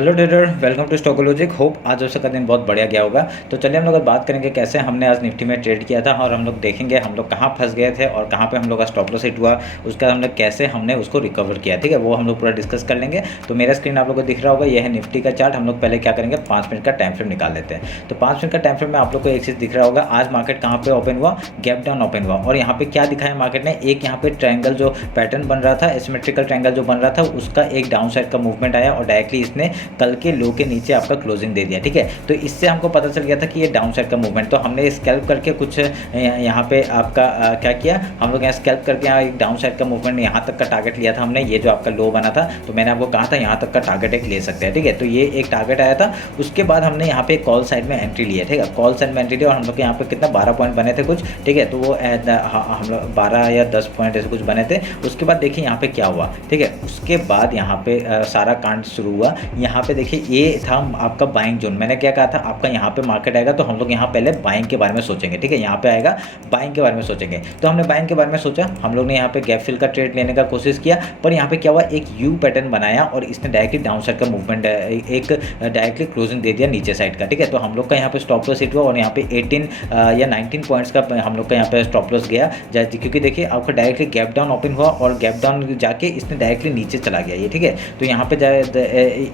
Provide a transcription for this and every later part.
Hello trader, welcome to Stockologic. Hope आज उसका दिन बहुत बढ़िया गया होगा। तो चलिए हम लोग आज बात करेंगे कैसे हमने आज निफ्टी में ट्रेड किया था और हम लोग देखेंगे हम लोग कहाँ फंस गए थे और कहाँ पे हम लोग का स्टॉप लॉस हिट हुआ, उसका हम लोग कैसे हमने उसको रिकवर किया। ठीक है, वो हम लोग पूरा डिस्कस कर लेंगे। तो मेरा स्क्रीन आप लोग को दिख रहा होगा, यह है निफ्टी का चार्ट। हम लोग पहले क्या करेंगे, 5 मिनट का टाइम फ्रेम निकाल लेते हैं। तो 5 मिनट का टाइम फ्रेम में आप लोग को एक चीज़ दिख रहा होगा, आज मार्केट कहाँ पे ओपन हुआ, गैप डाउन ओपन हुआ। और यहाँ पे क्या दिखाया मार्केट ने, एक यहाँ पे ट्रायंगल जो पैटर्न बन रहा था, एसिमेट्रिकल ट्रायंगल जो बन रहा था, उसका एक डाउन साइड का मूवमेंट आया और डायरेक्टली इसने कल के लो के नीचे आपका क्लोजिंग दे दिया। ठीक है, तो इससे हमको पता चल गया था कि ये डाउन साइड का मूवमेंट। तो हमने स्कैल्प करके कुछ यहाँ पे आपका क्या किया, हम लोग यहाँ स्कैल्प करके यहाँ एक डाउन साइड का मूवमेंट यहाँ तक का टारगेट लिया था हमने। ये जो आपका लो बना था, तो मैंने आपको कहा था यहाँ तक का टारगेट एक ले सकते हैं। ठीक है, तो ये एक टारगेट आया था। उसके बाद हमने यहाँ पे कॉल साइड में एंट्री लिया। ठीक है, कॉल साइड में एंट्री लिया और हम लोग के यहाँ पे कितना 12 पॉइंट बने थे कुछ। ठीक है, तो वो हम लोग 12 या 10 पॉइंट ऐसे कुछ बने थे। उसके बाद देखिए यहाँ पे क्या हुआ। ठीक है, उसके बाद यहाँ पे सारा कांड शुरू हुआ। यहाँ पे देखिए ये था आपका बाइंग जोन। मैंने क्या कहा था, आपका यहाँ पे मार्केट आएगा तो हम लोग यहाँ पहले बाइंग के बारे में सोचेंगे। ठीक है, यहाँ पे आएगा बाइंग के बारे में सोचेंगे। तो हमने बाइंग के बारे में सोचा, हम लोग ने यहाँ पे गैप फिल का ट्रेड लेने का कोशिश किया, पर यहाँ पे क्या हुआ, एक यू पैटर्न बनाया और इसने डायरेक्टली डाउन साइड का मूवमेंट एक डायरेक्टली क्लोजिंग दे दिया नीचे साइड का। ठीक है, तो हम लोग का यहाँ पे स्टॉप लॉस हिट हुआ और यहाँ पे 18 या 19 पॉइंट्स का हम लोग का यहाँ पे स्टॉप लॉस गया। क्योंकि देखिए आपका डायरेक्टली गैप डाउन ओपन हुआ और गैप डाउन जाके इसने डायरेक्टली नीचे चला गया ये। ठीक है, तो यहाँ पे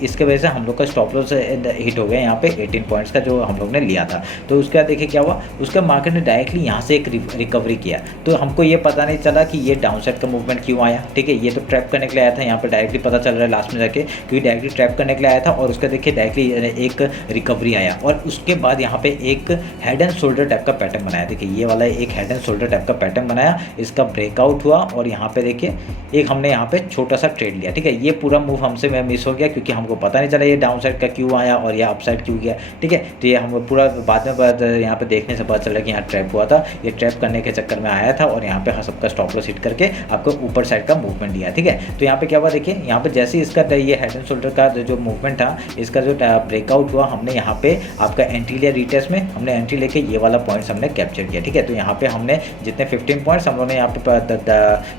इसके वजह से हम लोग का स्टॉप लॉस हिट हो गया यहाँ पे 18 पॉइंट्स का जो हम लोग ने लिया था। तो उसके बाद देखिए क्या हुआ, उसका मार्केट ने डायरेक्टली यहाँ से एक रिकवरी किया। तो हमको ये पता नहीं चला कि ये डाउन साइड का मूवमेंट क्यों आया। ठीक है, ये तो ट्रैप करने के लिए आया था, यहाँ पे डायरेक्टली पता चल रहा है लास्ट में जाके, क्योंकि डायरेक्टली ट्रैप करने के लिए आया था। और उसका देखिए डायरेक्टली एक रिकवरी आया और उसके बाद यहाँ पे एक हेड एंड शोल्डर टाइप का पैटर्न बनाया। देखिए ये वाला एक हेड एंड शोल्डर टाइप का पैटर्न बनाया, इसका ब्रेकआउट हुआ और यहाँ पे देखिए एक हमने यहाँ पे छोटा सा ट्रेड लिया। ठीक है, ये पूरा मूव हमसे मिस हो गया क्योंकि हमको पता नहीं चला ये डाउन साइड का क्यों आया और ये अप साइड क्यों गया। ठीक है, तो ये हम पूरा बाद में यहाँ पे देखने से पता चला कि यहाँ ट्रैप हुआ था। ये ट्रैप करने के चक्कर में आया था और यहाँ पे सबका स्टॉप लॉस हिट करके आपको ऊपर साइड का मूवमेंट दिया। ठीक है, तो यहाँ पे क्या हुआ, देखिए यहाँ पे जैसे इसका ये हेड एंड शोल्डर का जो मूवमेंट था, इसका जो ब्रेकआउट हुआ, हमने यहाँ पे आपका एंट्री लिया रिटेस्ट में। हमने एंट्री लेके ये वाला पॉइंट्स हमने कैप्चर किया। ठीक है, तो यहाँ पे हमने जितने 15 पॉइंट्स हम लोगों ने यहाँ पे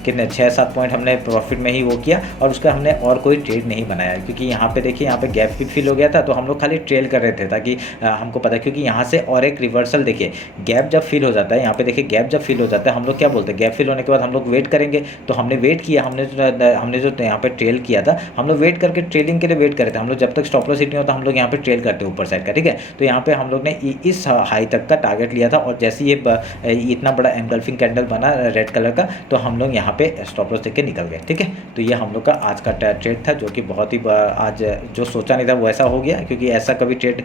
कितने 6-7 पॉइंट हमने प्रॉफिट में ही वो किया और उसका हमने और कोई ट्रेड नहीं बनाया क्योंकि यहाँ पे देखिए यहाँ पे गैप भी फिल हो गया था। तो हम लोग खाली ट्रेल कर रहे थे ताकि हमको पता, क्योंकि यहाँ से और एक रिवर्सल देखिए, गैप जब फिल हो जाता है, यहाँ पे देखिए गैप जब फिल हो जाता है, हम लोग क्या बोलते हैं, गैप फिल होने के बाद हम लोग वेट करेंगे। तो हमने वेट किया, हमने जो यहाँ पे ट्रेल किया था, हम लोग वेट करके ट्रेलिंग के लिए वेट करे थे। हम लोग जब तक स्टॉप लॉस हिट नहीं होता हम लोग यहाँ पे ट्रेल करते हैं ऊपर साइड का। ठीक है, तो यहाँ पे हम लोग ने इस हाई तक का टारगेट लिया था और जैसे ये इतना बड़ा एंगल्फिंग कैंडल बना रेड कलर का, तो हम लोग यहाँ पे स्टॉप लॉस देके निकल गए। ठीक है, तो ये हम लोग का आज का ट्रेड था जो कि बहुत ही आज जो सोचा नहीं था वो ऐसा हो गया, क्योंकि ऐसा कभी ट्रेड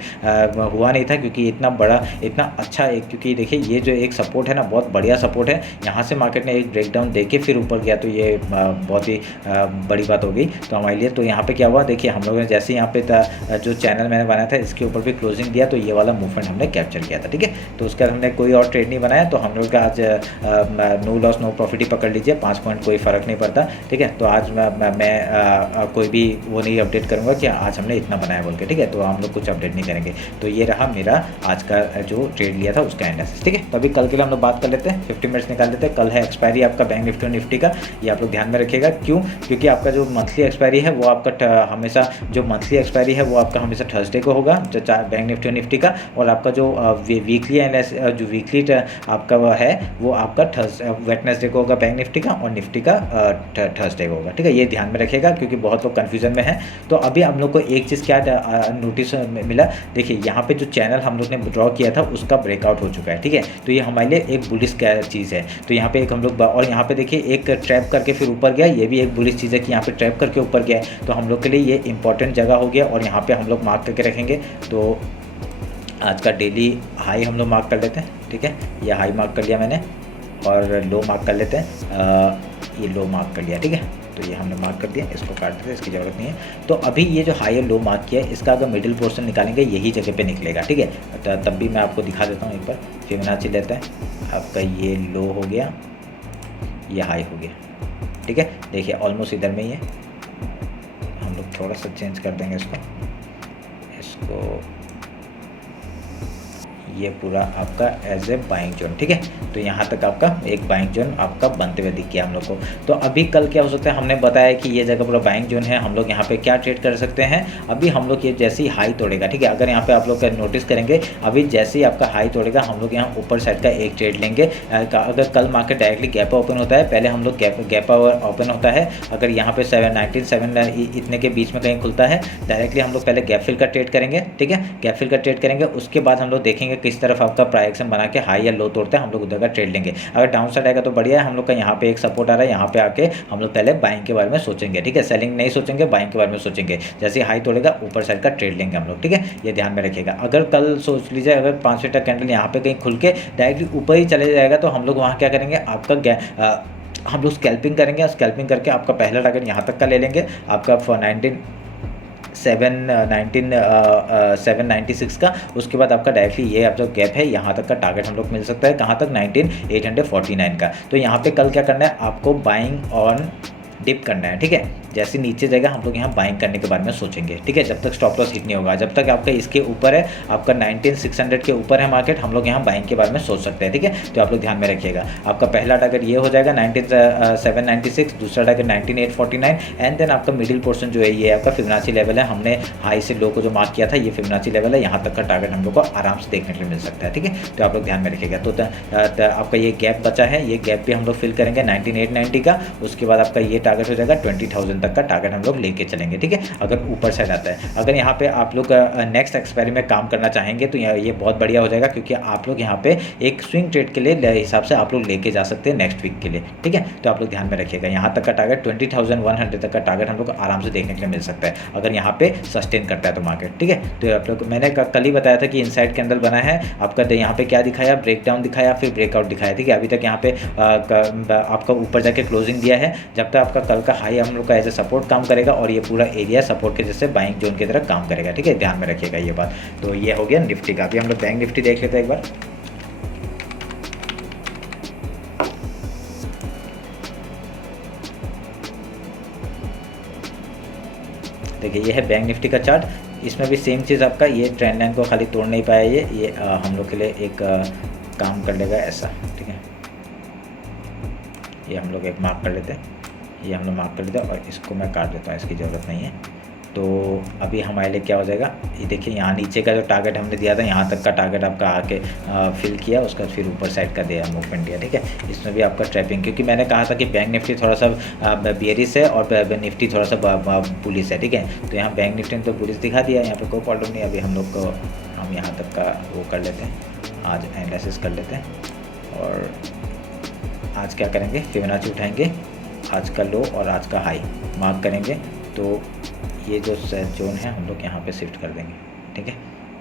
हुआ नहीं था क्योंकि इतना बड़ा इतना अच्छा एक, क्योंकि देखिए ये जो एक सपोर्ट है ना, बहुत बढ़िया सपोर्ट है। यहाँ से मार्केट ने एक ब्रेकडाउन देके फिर ऊपर गया, तो ये बहुत ही बड़ी बात हो गई तो हमारे लिए। तो यहाँ पे क्या हुआ, देखिए हम लोगों ने जैसे यहाँ पे जो चैनल मैंने बनाया था इसके ऊपर भी क्लोजिंग दिया, तो ये वाला मूवमेंट हमने कैप्चर किया था। ठीक है, तो उसके बाद हमने कोई और ट्रेड नहीं बनाया। तो हम लोग का आज नो लॉस नो प्रॉफिट ही पकड़ लीजिए, 5 पॉइंट कोई फ़र्क नहीं पड़ता। ठीक है, तो आज मैं कोई भी वो नहीं अपडेट करूँगा कि आज हमने इतना बनाया बोल के। ठीक है, तो हम लोग कुछ अपडेट नहीं करेंगे। तो ये रहा मेरा आज का जो ट्रेड लिया था उसका एनालिसिस। ठीक है, तो अभी कल के लिए हम लोग बात कर लेते हैं, 50 मिनट्स निकाल लेते हैं। कल है एक्सपायरी आपका बैंक निफ्टी और निफ्टी का, ये आप लोग ध्यान में रखिएगा। क्यों, क्योंकि आपका जो मंथली एक्सपायरी है वो आपका हमेशा जो मंथली एक्सपायरी है वो आपका हमेशा थर्सडे को होगा, जो बैंक निफ्टी और निफ्टी का। और आपका जो वीकली जो वीकली आपका है वो आपका वेडनेसडे को होगा बैंक निफ्टी का और निफ्टी का थर्सडे को होगा। ठीक है, ये ध्यान में रखिएगा क्योंकि बहुत लोग कन्फ्यूजन में है। तो अभी हम लोग को एक चीज़ क्या नोटिस मिला, देखिए यहाँ पे जो चैनल हम लोग ने ड्रॉ किया था उसका ब्रेकआउट हो चुका है। ठीक है, तो ये हमारे लिए एक बुलिश चीज़ है। तो यहाँ पे एक हम लोग और यहाँ पे देखिए एक ट्रैप करके फिर ऊपर गया, ये भी एक बुलिश चीज़ है कि यहाँ पे ट्रैप करके ऊपर गया है। तो हम लोग के लिए ये इंपॉर्टेंट जगह हो गया और यहाँ पे हम लोग मार्क करके रखेंगे। तो आज का डेली हाई हम लोग मार्क कर लेते हैं। ठीक है, ये हाई मार्क कर लिया मैंने और लो मार्क कर लेते हैं, ये लो मार्क कर लिया। ठीक है, तो ये हमने मार्क कर दिया, इसको काट देते हैं, इसकी ज़रूरत नहीं है। तो अभी ये जो हाई और लो मार्क किया है इसका अगर मिडिल पोर्शन निकालेंगे यही जगह पे निकलेगा। ठीक है, तब भी मैं आपको दिखा देता हूँ एक बार, फिबोनाची लेते हैं। आपका ये लो हो गया, ये हाई हो गया। ठीक है, देखिए ऑलमोस्ट इधर में ही है। हम लोग थोड़ा सा चेंज कर देंगे इसको ये पूरा आपका एज ए बाइंग जोन, ठीक है। तो यहाँ तक आपका एक बाइंग जोन आपका बनते हुए दिख गया हम लोग को। तो अभी कल क्या हो सकता है, हमने बताया कि ये जगह पूरा बाइंग जोन है, हम लोग यहाँ पे क्या ट्रेड कर सकते हैं। अभी हम लोग ये जैसे ही हाई तोड़ेगा, ठीक है, अगर यहाँ पे आप लोग नोटिस करेंगे, अभी जैसे ही आपका हाई तोड़ेगा हम लोग यहाँ ऊपर साइड का एक ट्रेड लेंगे। अगर कल मार्केट डायरेक्टली गैप ओपन होता है, पहले हम लोग गैप ओपन होता है, अगर यहाँ पे 7 इतने के बीच में कहीं खुलता है, डायरेक्टली हम लोग पहले गैप फिल का ट्रेड करेंगे, ठीक है, गैप फिल का ट्रेड करेंगे। उसके बाद हम लोग देखेंगे किस तरफ आपका प्राइस बना के हाई या लो तोड़ते हैं, हम लोग उधर का ट्रेड लेंगे। अगर डाउन साइड आएगा तो बढ़िया है, हम लोग का यहाँ पे एक सपोर्ट आ रहा है, यहाँ पे आके हम लोग पहले बाइंग के बारे में सोचेंगे, ठीक है, सेलिंग नहीं सोचेंगे, बाइंग के बारे में सोचेंगे। जैसे हाई तोड़ेगा ऊपर साइड का ट्रेड लेंगे हम लोग, ठीक है, ये ध्यान में रखिएगा। अगर कल सोच लीजिए अगर 5 मिनट का कैंडल यहाँ पे कहीं खुल के डायरेक्टली ऊपर ही चले जाएगा, तो हम लोग वहाँ क्या करेंगे, आपका हम लोग स्कैल्पिंग करेंगे, स्कैल्पिंग करके आपका पहला टारगेट यहाँ तक का ले लेंगे, आपका 796 का। उसके बाद आपका डायरेक्टली ये आप जो गैप है यहाँ तक का टारगेट हम लोग मिल सकता है, कहाँ तक, 19849 का। तो यहाँ पे कल क्या करना है, आपको बाइंग ऑन डिप करना है, ठीक है। जैसे नीचे जाएगा हम लोग यहाँ बाइंग करने के बारे में सोचेंगे, ठीक है, जब तक स्टॉप लॉस हिट नहीं होगा, जब तक आपका इसके ऊपर है, आपका 19600 के ऊपर है मार्केट, हम लोग यहाँ बाइंग के बारे में सोच सकते हैं, ठीक है। तो आप लोग ध्यान में रखिएगा, आपका पहला टारगेट ये हो जाएगा 19796, दूसरा टारगेट 19849 एंड देन आपका मिडिल पोर्शन जो है ये आपका फिबोनाची लेवल है। हमने हाई से लो को जो मार्क किया था ये फिबोनाची लेवल है, यहाँ तक का टारगेट हम लोग को आराम से देखने के लिए मिल सकता है, ठीक है। तो आप लोग ध्यान में रखिएगा। तो आपका ये गैप बचा है, ये गैप भी हम लोग फिल करेंगे 19890 का। उसके बाद आपका ये टारगेट हो जाएगा 20000 तक का टारगेट हम लोग लेके चलेंगे, ठीक है, अगर ऊपर साइड आता है। अगर यहाँ पे आप लोग नेक्स्ट एक्सपायरी में काम करना चाहेंगे तो ये बहुत बढ़िया हो जाएगा, क्योंकि आप लोग यहाँ पे एक स्विंग ट्रेड के लिए हिसाब से आप लोग लेके जा सकते हैं नेक्स्ट वीक के लिए, ठीक है। तो आप लोग ध्यान में रखिएगा, यहाँ तक का टारगेट 20100 तक का टारगेट हम लोग को आराम से देखने के लिए मिल सकता है, अगर यहाँ पे सस्टेन करता है तो मार्केट, ठीक है। तो आप लोग मैंने कल ही बताया था कि इनसाइड कैंडल बना है आपका, यहाँ पे क्या दिखाया, ब्रेकडाउन दिखाया, फिर ब्रेकआउट दिखाया, ठीक है। अभी तक यहाँ पे आपका ऊपर जाके क्लोजिंग दिया है, जब तक आपका कल का हाई हम लोग का एज ए सपोर्ट काम करेगा और ये पूरा एरिया सपोर्ट के जैसे बाइंग जोन की तरह काम करेगा, ठीक है, ध्यान में रखिएगा ये बात। तो ये हो गया निफ्टी का। अभी हम लोग बैंक निफ्टी देख लेते हैं एक बार। देखिए ये है बैंक निफ्टी का चार्ट, इसमें भी सेम चीज़ आपका ये ट्रेंड लाइन को खाली तोड़ नहीं पाया, ये हम लोग के लिए एक काम कर लेगा ऐसा, ठीक है। ये हम लोग एक मार्क कर लेते हैं, ये हम लोग मार्क कर लेते हैं और इसको मैं काट देता हूँ, इसकी ज़रूरत नहीं है। तो अभी हमारे लिए क्या हो जाएगा, ये देखिए यहाँ नीचे का जो टारगेट हमने दिया था यहाँ तक का टारगेट आपका आके फिल किया, उसका फिर ऊपर साइड का दिया मूवमेंट दिया, ठीक है। इसमें भी आपका ट्रैपिंग, क्योंकि मैंने कहा था कि बैंक निफ्टी थोड़ा सा बेयरिश है और निफ्टी थोड़ा सा बुलिश है, ठीक है। तो यहाँ बैंक निफ्टी ने तो बुलिश दिखा दिया, यहाँ पर कोई प्रॉब्लम नहीं। अभी हम लोग को हम यहाँ तक का वो कर लेते हैं, आज एनालिसिस कर लेते हैं और आज क्या करेंगे, फिबोनाची उठाएंगे, आज का लो और आज का हाई मार्क करेंगे। तो ये जो जोन है हम लोग यहाँ पे शिफ्ट कर देंगे, ठीक है।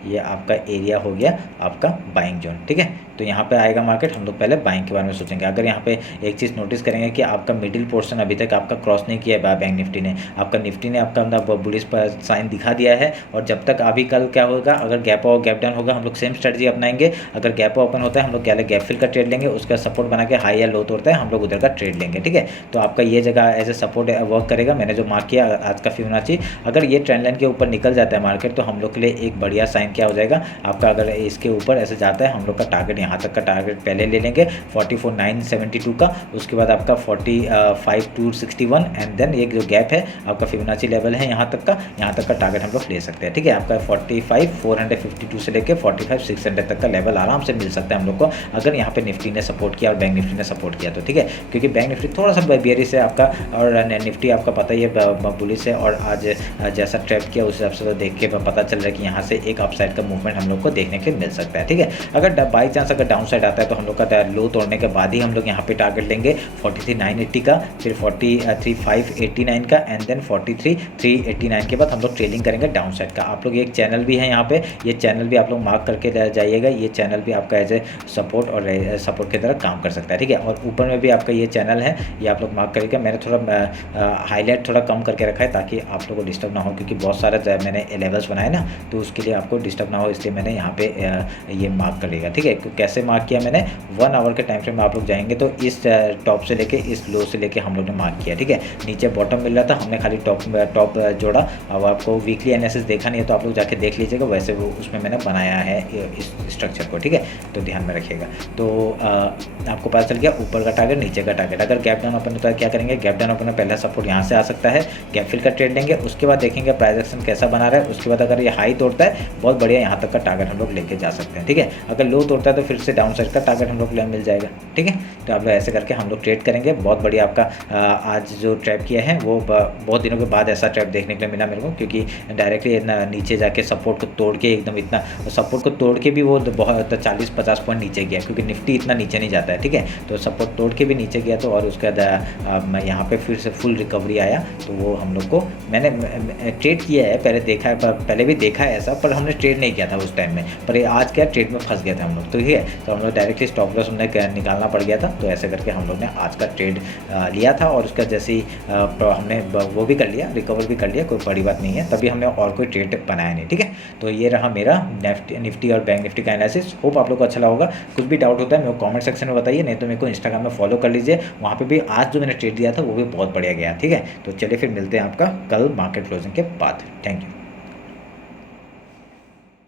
ये आपका एरिया हो गया आपका बाइंग जोन, ठीक है। तो यहाँ पे आएगा मार्केट, हम लोग पहले बाइंग के बारे में सोचेंगे। अगर यहाँ पे एक चीज़ नोटिस करेंगे कि आपका मिडिल पोर्शन अभी तक आपका क्रॉस नहीं किया है बैंक निफ्टी ने, आपका निफ्टी ने आपका मतलब बुलिश पर साइन दिखा दिया है। और जब तक अभी कल क्या होगा, अगर गैप डाउन होगा हम लोग सेम स्ट्रेटजी अपनाएंगे। अगर गैप ओपन होता है हम लोग क्या गैप फिल का ट्रेड लेंगे, उसका सपोर्ट बना के हाई या लो तोड़ता है हम लोग उधर का ट्रेड लेंगे, ठीक है। तो आपका ये जगह एज ए सपोर्ट वर्क करेगा। मैंने जो मार्क किया आज का फिबोनाची, अगर ये ट्रेंड लाइन के ऊपर निकल जाता है मार्केट तो हम लोग के लिए एक बढ़िया साइन क्या हो जाएगा आपका, अगर इसके ऊपर ऐसे जाता है हम लोग का टारगेट यहाँ तक का टारगेट पहले ले लेंगे 44972 का। उसके बाद आपका 45261 एंड देन एक जो गैप है आपका फिबोनाची लेवल है यहाँ तक का टारगेट हम लोग ले सकते हैं, ठीक है। आपका 45452 से लेकर 45600 तक का लेवल आराम से मिल सकता है हम लोग को, अगर यहाँ पे निफ्टी ने सपोर्ट किया और बैंक निफ्टी ने सपोर्ट किया तो, ठीक है। क्योंकि बैंक निफ्टी थोड़ा सा बेयरिश है आपका और निफ्टी आपका पता ही है बुलिश है, और आज जैसा ट्रैप किया उस हिसाब से तो देख के पता चल रहा है कि यहाँ से एक अपसाइड का मूवमेंट हम लोग को देखने के मिल सकता है, ठीक है। अगर बाई चांस अगर डाउन साइड आता है तो हम लोग का लो तोड़ने के बाद ही हम लोग यहाँ पे टारगेट लेंगे 43980 का, फिर 43589 का एंड देन 43389 के बाद हम लोग ट्रेलिंग करेंगे डाउन साइड का। आप लोग एक चैनल भी है यहाँ पे, ये चैनल भी आप लोग मार्क करके जाइएगा, ये चैनल भी आपका एज ए सपोर्ट और सपोर्ट की तरह काम कर सकता है, ठीक है। और ऊपर में भी आपका ये चैनल है, ये आप लोग मार्क करिएगा। मैंने थोड़ा हाईलाइट थोड़ा कम करके रखा है ताकि आप लोग को डिस्टर्ब ना हो, क्योंकि बहुत सारे मैंने लेवल्स बनाए ना, तो उसके लिए आपको डिस्टर्ब ना हो इसलिए मैंने यहाँ पे ये मार्क कर लिया, ठीक है। कैसे मार्क किया मैंने, 1 आवर के टाइम फ्रेम में आप लोग जाएंगे तो इस टॉप से लेके इस लो से लेके हम लोग ने मार्क किया, ठीक है। नीचे बॉटम मिल रहा था, हमने खाली टॉप जोड़ा। अब आपको वीकली एनालिसिस देखा नहीं है तो आप लोग जाके देख लीजिएगा, वैसे वो उसमें मैंने बनाया है इस स्ट्रक्चर को, ठीक है। तो ध्यान में रखिएगा। तो आपको पता चल गया ऊपर का टारगेट, नीचे का टारगेट। अगर गैप डाउन ओपन होता है क्या करेंगे, गैप डाउन ओपन में पहला सपोर्ट यहाँ से आ सकता है, गैप फिल का ट्रेड लेंगे, उसके बाद देखेंगे प्राइस एक्शन कैसा बना रहा है। उसके बाद अगर ये हाई तोड़ता है बहुत बढ़िया, यहाँ तक का टारगेट हम लोग लेके जा सकते हैं, ठीक है। अगर लो तोड़ता है तो फिर से डाउन साइड का टारगेट हम लोग मिल जाएगा, ठीक है। तो आप लोग ऐसे करके हम लोग ट्रेड करेंगे। बहुत बढ़िया आपका आज जो ट्रैप किया है वो बहुत दिनों के बाद ऐसा ट्रैप देखने के लिए मिला मेरे को, क्योंकि डायरेक्टली नीचे जाके सपोर्ट को तोड़ के एकदम इतना सपोर्ट को तोड़ के भी वो बहुत 40-50 पॉइंट नीचे गया, क्योंकि निफ्टी इतना नीचे नहीं जाता है, ठीक है। तो सपोर्ट तोड़ के भी नीचे गया तो, और उसके बाद यहाँ पे फिर से फुल रिकवरी आया। तो वो हम लोग को मैंने ट्रेड किया है, पहले देखा है, पहले भी देखा है ऐसा, पर हमने ट्रेड नहीं किया था उस टाइम में। पर आज क्या ट्रेड में फंस गया था हम लोग, तो ठीक है। तो हम लोग डायरेक्टली स्टॉप लॉस हमने निकालना पड़ गया था। तो ऐसे करके हम लोग ने आज का ट्रेड लिया था, और उसका जैसे ही हमने वो भी कर लिया, रिकवर भी कर लिया, कोई बड़ी बात नहीं है। तभी हमने और कोई ट्रेड बनाया नहीं, ठीक है। तो ये रहा मेरा निफ्टी और बैंक निफ्टी का एनालिसिस। होप आप लोग को अच्छा लगा होगा। कुछ भी डाउट होता है मेरे को कमेंट सेक्शन में बताइए, नहीं तो मेरे को इंस्टाग्राम में फॉलो कर लीजिए, वहाँ पे भी आज जो मैंने ट्रेड दिया था वो भी बहुत बढ़िया गया, ठीक है। तो चलिए फिर मिलते हैं आपका कल मार्केट क्लोजिंग के बाद। Thank you.